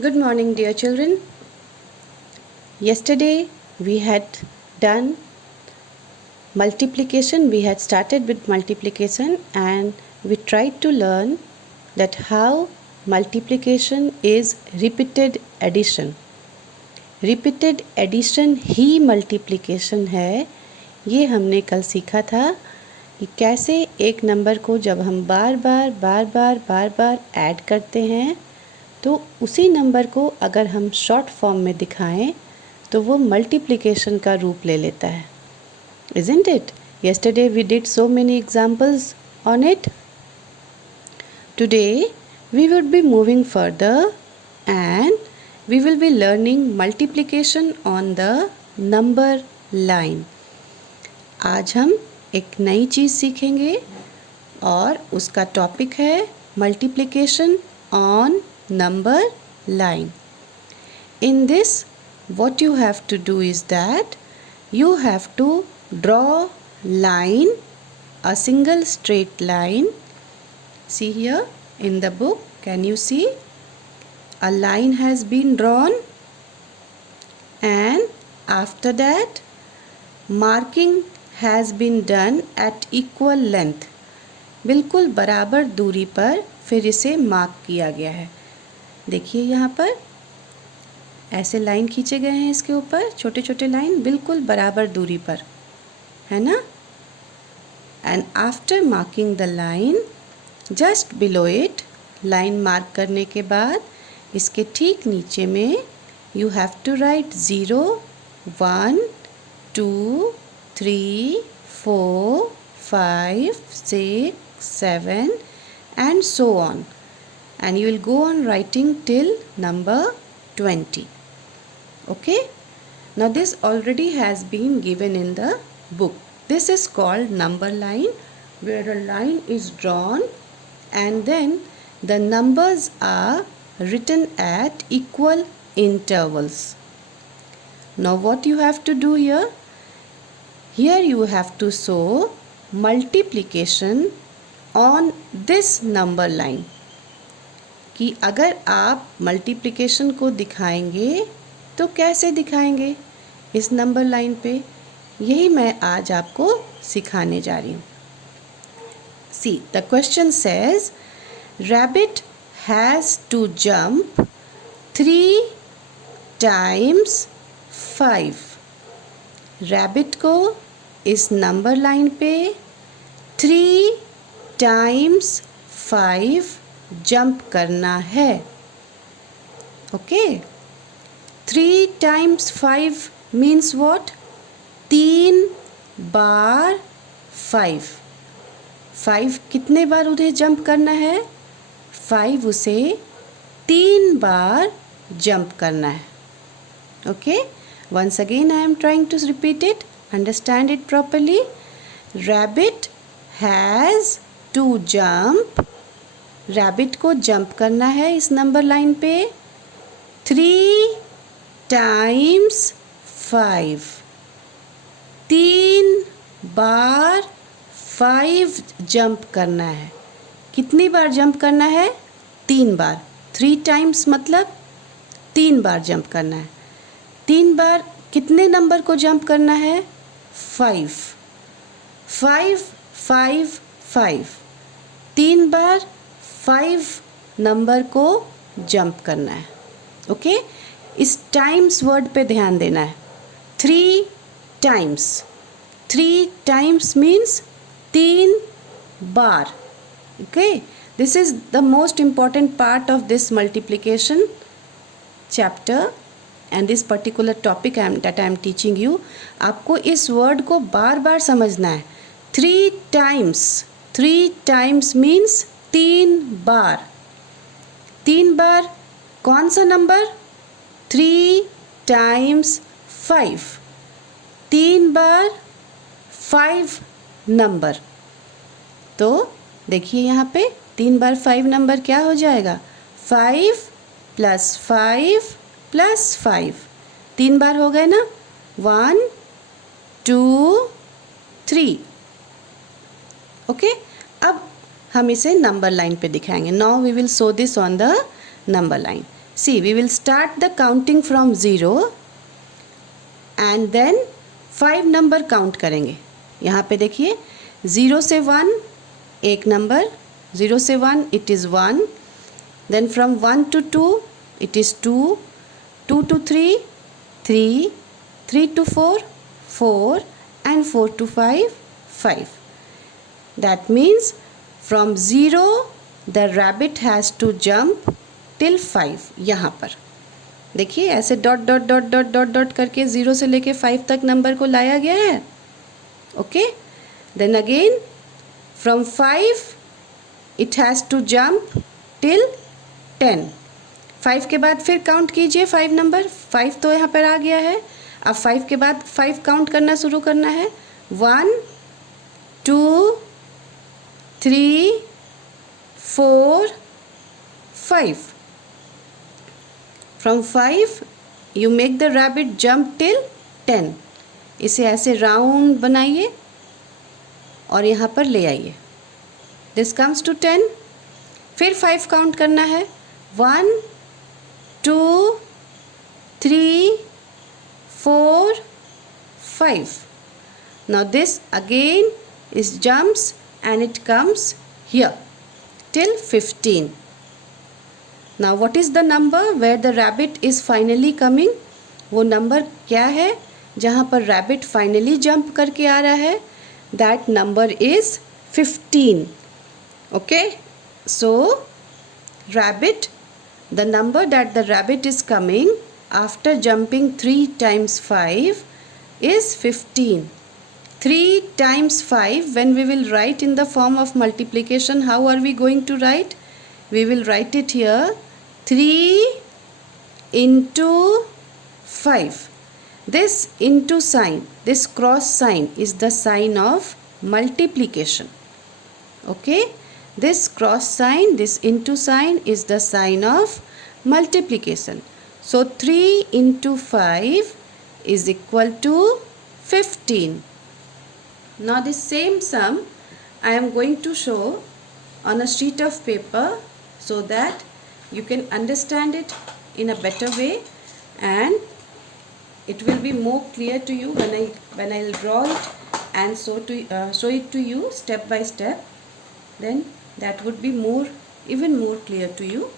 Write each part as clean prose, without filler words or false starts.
Good morning, dear children. Yesterday we had done multiplication. We had started with multiplication and we tried to learn that how multiplication is repeated addition. Repeated addition he multiplication है. ये हमने कल सीखा था कि कैसे एक number को जब हम बार बार ऐड करते हैं तो उसी नंबर को अगर हम शॉर्ट फॉर्म में दिखाएं तो वो मल्टीप्लिकेशन का रूप ले लेता है. Isn't it? Yesterday we did so many examples on it. Today we would be moving further and we will be learning multiplication on the number line. आज हम एक नई चीज़ सीखेंगे और उसका टॉपिक है multiplication on number line. In this, what you have to do is that you have to draw line, a single straight line. See here in the book, can you see? A line has been drawn and after that marking has been done at equal length. बिल्कुल बराबर दूरी पर फिर इसे mark किया गया है. देखिए यहाँ पर ऐसे लाइन खींचे गए हैं, इसके ऊपर छोटे छोटे लाइन बिल्कुल बराबर दूरी पर है ना. And after marking the line just below it, line mark करने के बाद इसके ठीक नीचे में you have to right 0, 1, 2, 3, 4, 5, 6, 7 and so on. And you will go on writing till number 20. Okay? Now this already has been given in the book. This is called number line, where a line is drawn and then the numbers are written at equal intervals. Now what you have to do here? Here you have to show multiplication on this number line. कि अगर आप multiplication को दिखाएंगे तो कैसे दिखाएंगे इस number line पे, यही मैं आज आपको सिखाने जा रही हूँ. See the question says rabbit has to jump 3 times 5. Rabbit को इस नंबर लाइन पे 3 times 5 जंप करना है. Okay, 3 times 5 means what? 3 बार 5. 5 कितने बार उन्हें जंप करना है? 5 उसे 3 बार जंप करना है. Okay, once again I am trying to repeat it. Understand it properly. Rabbit has to jump. Rabbit को जंप करना है इस नंबर लाइन पे 3 times 5. 3 बार 5 जंप करना है. कितनी बार जंप करना है? 3 बार. 3 times मतलब 3 बार जंप करना है. 3 बार कितने नंबर को जंप करना है? 5. 5, 5, 5. 3 बार 5 नंबर को जंप करना है. ओके, इस टाइम्स वर्ड पे ध्यान देना है. 3 times. 3 times means 3 bar. Okay, this is the most important part of this multiplication chapter and this particular topic that I am teaching you. आपको इस वर्ड को बार बार समझना है. 3 times. 3 times मीन्स 3 बार. 3 बार कौन सा नंबर? 3 times 5. 3 बार 5 नंबर. तो देखिए यहाँ पे 3 बार 5 नंबर क्या हो जाएगा? 5 + 5 + 5. 3 बार हो गए ना? 1, 2, 3. ओके, अब हम इसे नंबर लाइन पे दिखाएंगे. Now we will show this on the number line. See, we will start the counting from 0 and then 5 number count करेंगे. यहाँ पे देखिए 0 से 1 एक नंबर, 0 से 1 it is 1, then from 1 to 2 it is 2, 2 to 3 3, 3 to 4 4 and 4 to 5 5. That means from 0 the rabbit has to jump till 5. यहाँ पर देखिए ऐसे dot dot dot dot dot dot करके 0 से लेके 5 तक नंबर को लाया गया है. Okay, then again from 5 it has to jump till 10. 5 के बाद फिर काउंट कीजिए 5 नंबर. 5 तो यहाँ पर आ गया है. अब 5 के बाद 5 काउंट करना शुरू करना है. 1 2 3 4 5. From 5 you make the rabbit jump till 10. इसे ऐसे राउंड बनाइए और यहाँ पर ले आइए. This comes to 10. फिर 5 काउंट करना है. 1 2 3 4 5. Now this again is jumps and it comes here till 15. Now what is the number where the rabbit is finally coming? वो नंबर क्या है जहाँ पर rabbit finally jump करके आ रहा है? That number is 15. Okay, so rabbit, the number that the rabbit is coming after jumping 3 times 5 is 15. 3 times 5, when we will write in the form of multiplication, how are we going to write? We will write it here 3 into 5. This into sign, this cross sign is the sign of multiplication. Okay, this cross sign, this into sign is the sign of multiplication. So 3 into 5 is equal to 15. Now this same sum I am going to show on a sheet of paper so that you can understand it in a better way and it will be more clear to you when I draw it and show it to you step by step. Then that would be even more clear to you.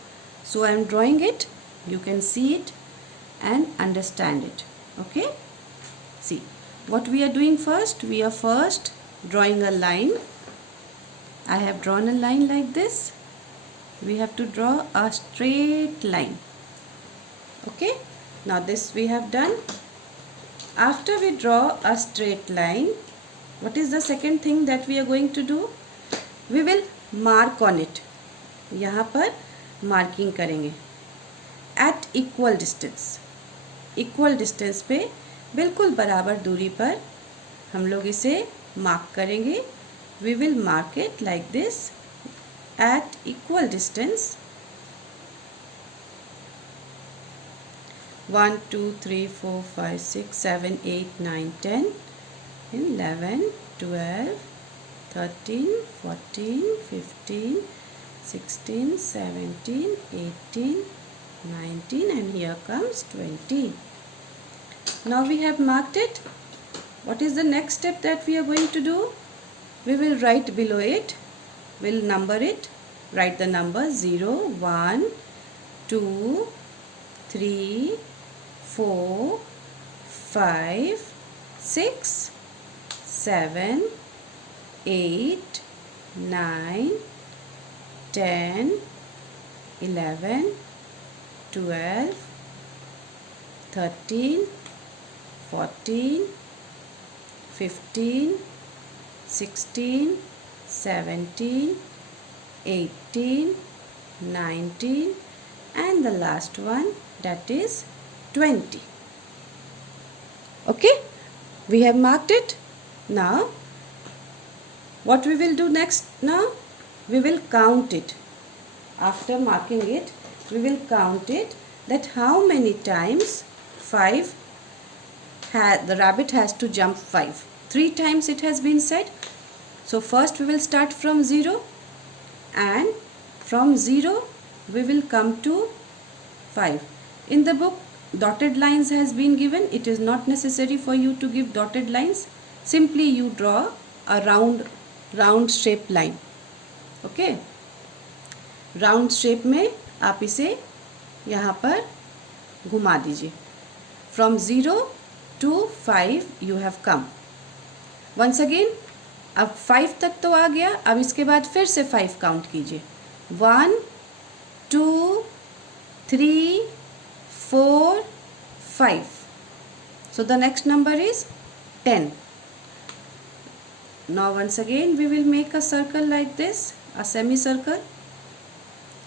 So I am drawing it. You can see it and understand it. Okay. See what we are doing first. We are first drawing a line. I have drawn a line like this. We have to draw a straight line. Okay, now this we have done. After we draw a straight line, what is the second thing that we are going to do? We will mark on it. यहाँ पर marking करेंगे at equal distance. Equal distance पे बिल्कुल बराबर दूरी पर हम लोग इसे mark करेंगे. We will mark it like this. At equal distance 1 2 3 4 5 6 7 8 9 10 11 12 13 14 15 16 17 18 19 and here comes 20. Now we have marked it. What is the next step that we are going to do? We will write below it. We'll number it. Write the number 0 1 2 3 4 5 6 7 8 9 10 11 12 13 14 15 16 17 18 19 and the last one, that is 20. Okay, we have marked it. Now what we will do next? Now we will count it. After marking it, we will count it, that how many times the rabbit has to jump 5. 3 times it has been said. So first we will start from 0 and from 0 we will come to 5. In the book, dotted lines has been given. It is not necessary for you to give dotted lines. Simply you draw a round shape line. Okay, round shape में आप इसे यहाँ पर घुमा दीजिए. From 0 to 5 you have come. Once again, अब 5 तक तो आ गया. अब इसके बाद फिर से 5 काउंट कीजिए. 1 2 3 4 5. So the next number is 10. Now once again we will make a circle like this, a semicircle,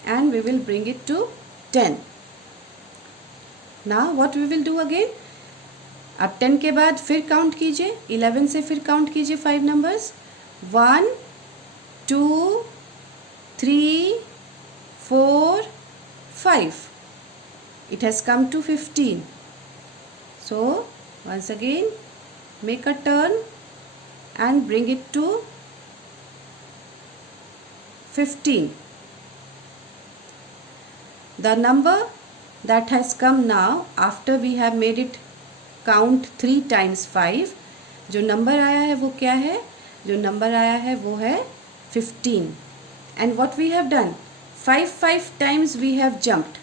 and we will bring it to 10. Now what we will do again? अब 10 के बाद फिर काउंट कीजिए. 11 से फिर count कीजिए 5 numbers. 1 2 3 4 5. It has come to 15. So once again make a turn and bring it to 15. The number that has come now after we have made it count 3 times 5, जो number आया है वो क्या है? जो नंबर आया है वो है 15. And what we have done? 5 times we have jumped.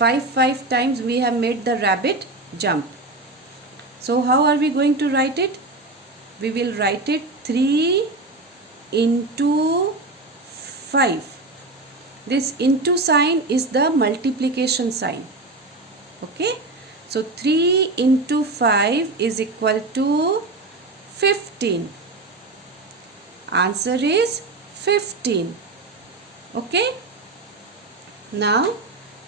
5 times we have made the rabbit jump. So how are we going to write it? We will write it 3 into 5. This into sign is the multiplication sign. Okay, so 3 into 5 is equal to 15. Answer is 15. Okay, now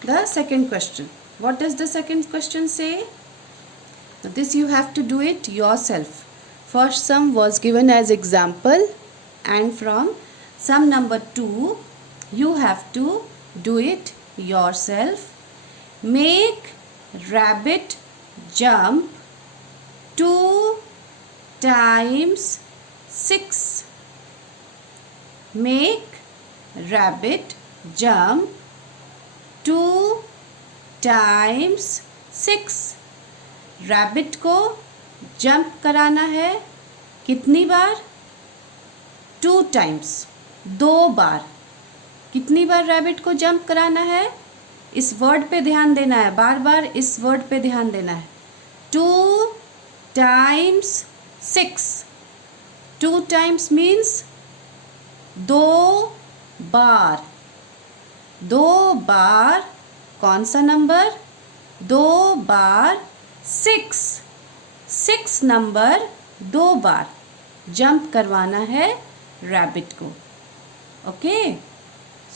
the second question. What does the second question say? Now this you have to do it yourself. First sum was given as example, and from sum number 2 you have to do it yourself. Make rabbit jump 2 times 6. Make rabbit jump 2 times 6. Rabbit को jump कराना है कितनी बार? 2 times, 2 बार. कितनी बार rabbit को jump कराना है? इस word पे ध्यान देना है, बार बार इस वर्ड पे ध्यान देना है. 2 times 6. 2 times means 2 बार. 2 बार कौन सा नंबर? 2 बार 6. 6 नंबर 2 बार जंप करवाना है रैबिट को. Okay,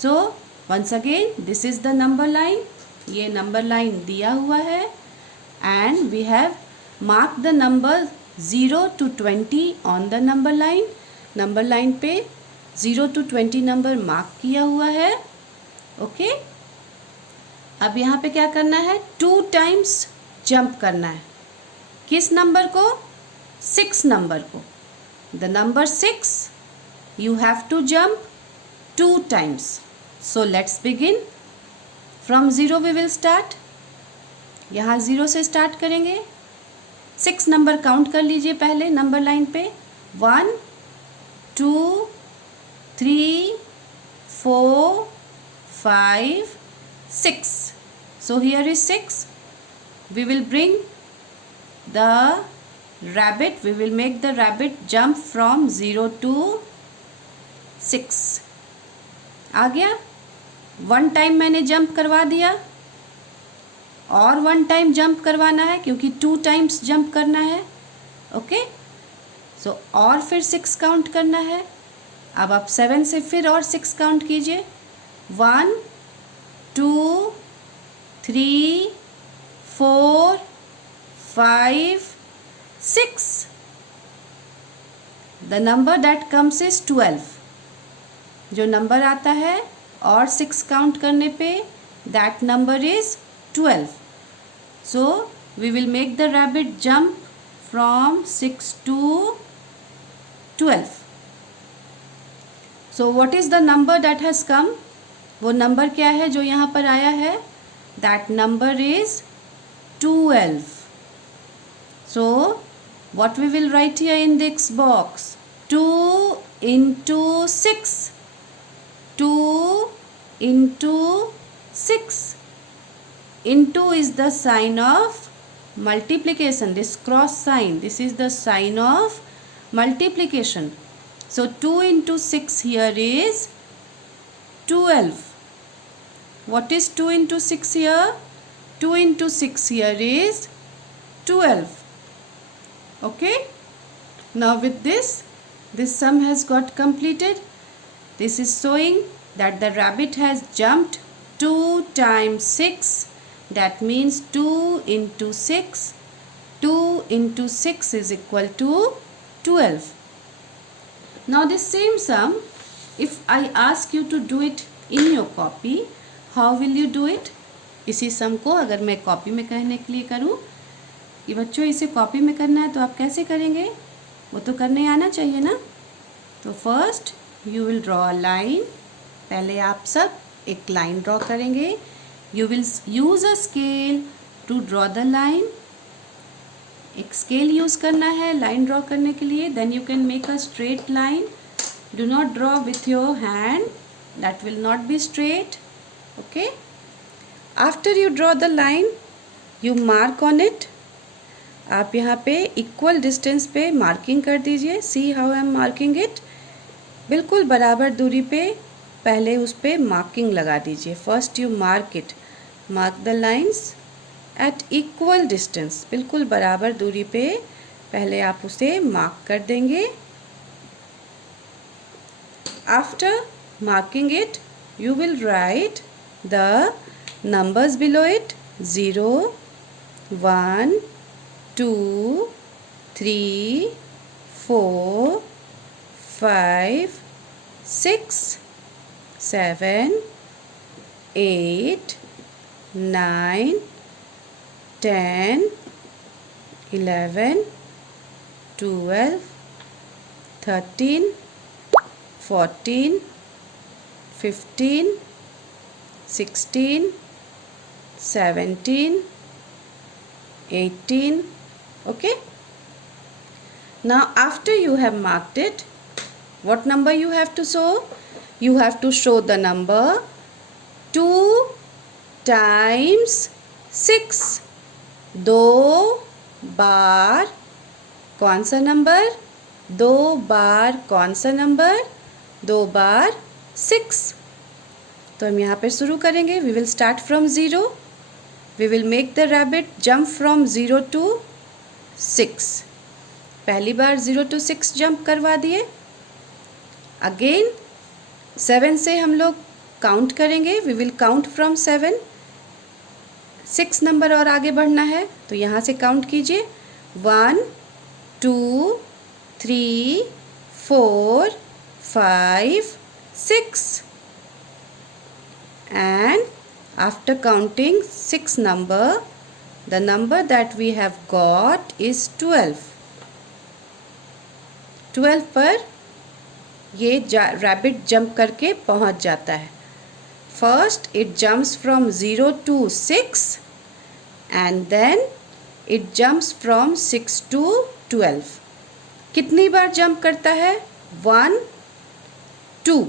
so once again this is the number line. ये नंबर लाइन दिया हुआ है and we have mark the number 0 to 20 on the number line. Number line पे 0 to 20 नंबर मार्क किया हुआ है. ओके, अब यहाँ पे क्या करना है? 2 times जंप करना है. किस नंबर को? 6 नंबर को. The number 6 you have to jump 2 times. So let's begin. From 0 we will start. यहाँ 0 से स्टार्ट करेंगे. 6 नंबर काउंट कर लीजिए पहले नंबर लाइन पे. 1 2 3 4 5 6. So here is 6. We will bring the rabbit, we will make the rabbit jump from 0 to 6. आ गया. 1 time मैंने jump करवा दिया और 1 टाइम जंप करवाना है क्योंकि 2 times जंप करना है. ओके, सो और फिर 6 काउंट करना है. अब आप 7 से फिर और 6 काउंट कीजिए. 1 2 3 4 5 6. The number that comes is 12. जो नंबर आता है और 6 काउंट करने पे that number is 12. So we will make the rabbit jump from 6 to 12. So what is the number that has come? वो नंबर क्या है जो यहाँ पर आया है? that number is 12. So what we will write here in this box? 2 into 6. 2 into 6. Into is the sign of multiplication. This cross sign, this is the sign of multiplication. So 2 into 6 here is 12. What is 2 into 6 here? 2 into 6 here is 12. Okay. Now with this sum has got completed. This is showing that the rabbit has jumped 2 times 6. That means 2 into 6. 2 into 6 is equal to 12. Now this same sum, if I ask you to do it in your copy, how will you do it? इसी सम को अगर मैं copy में करने के लिए करूँ कि बच्चों इसे कॉपी में करना है, तो आप कैसे करेंगे? वो तो करने आना चाहिए ना. तो first you will draw a line. पहले आप सब एक लाइन ड्रॉ करेंगे. You will use a scale to draw the line. एक स्केल यूज़ करना है लाइन ड्रॉ करने के लिए. Then you can make a straight line. Do not draw with your hand, that will not be straight. Okay. After you draw the line, you mark on it. आप यहाँ पे equal distance पे marking कर दीजिए. See how I am marking it. बिल्कुल बराबर दूरी पे पहले उस पर मार्किंग लगा दीजिए. First you mark it. Mark the lines at equal distance. बिल्कुल बराबर दूरी पे पहले आप उसे मार्क कर देंगे. After marking it, you will write the numbers below it. 0, 1, 2, 3, 4, 5, 6, 7, 8, 9, 10, 11, 12, 13, 14, 15, 16, 17, 18. Okay. Now after you have marked it, what number you have to show? You have to show the number 2 times 6. 2 बार कौन सा नंबर? 2 बार कौन सा नंबर? 2 बार 6. तो हम यहाँ पे शुरू करेंगे. We will start from 0. We will make the rabbit jump from 0 to 6. पहली बार 0 to 6 जंप करवा दिए. अगेन 7 से हम लोग काउंट करेंगे. We will count from 7. 6 number और आगे बढ़ना है, तो यहाँ से काउंट कीजिए. 1, 2, 3, 4, 5, 6. And after counting 6 number, the number that we have got is 12. 12 पर ये रैबिट जंप करके पहुंच जाता है. First it jumps from 0 to 6 and then it jumps from 6 to 12. कितनी बार जंप करता है? 1, 2.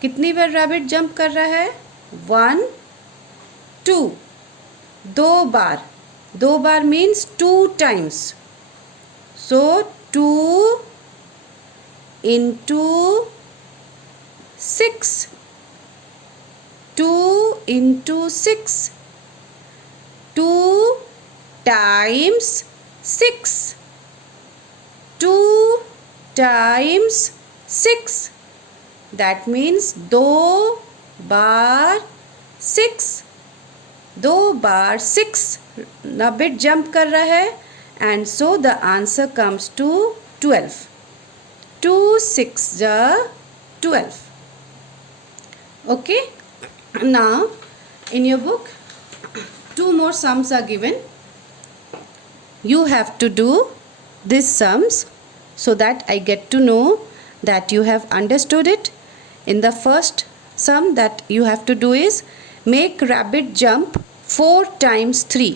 कितनी बार रैबिट जंप कर रहा है? 1, 2. 2 बार. 2 बार means 2 times. So 2 into 6. 2 into 6. 2 times 6. 2 times 6. That means 2 बार 6. 2 बार 6 रैबिट जंप कर रहा है. And so the answer comes to 12. 2 6 12. Okay. Now in your book 2 more sums are given. You have to do these sums so that I get to know that you have understood it. In the first sum that you have to do is make rabbit jump 4 times 3।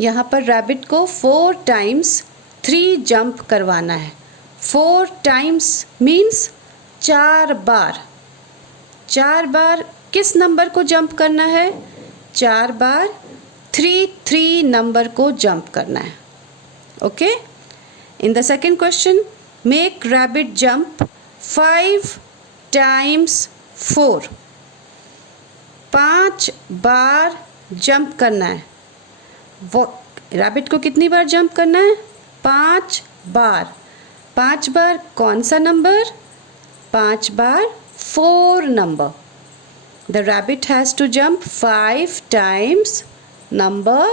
यहाँ पर rabbit को 4 times 3 jump करवाना है। 4 times means 4 बार। 4 बार किस number को jump करना है? 4 बार 3 number को जंप करना है। Okay. In the second question, make rabbit jump 5 times 4। 5 bar jump करना है। वो रैबिट को कितनी बार जंप करना है? 5 बार। 5 बार कौन सा number? 5 bar 4 number. The rabbit has to jump 5 times number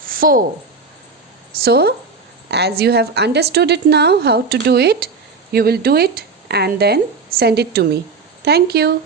4. So, as you have understood it now how to do it, you will do it and then send it to me. Thank you.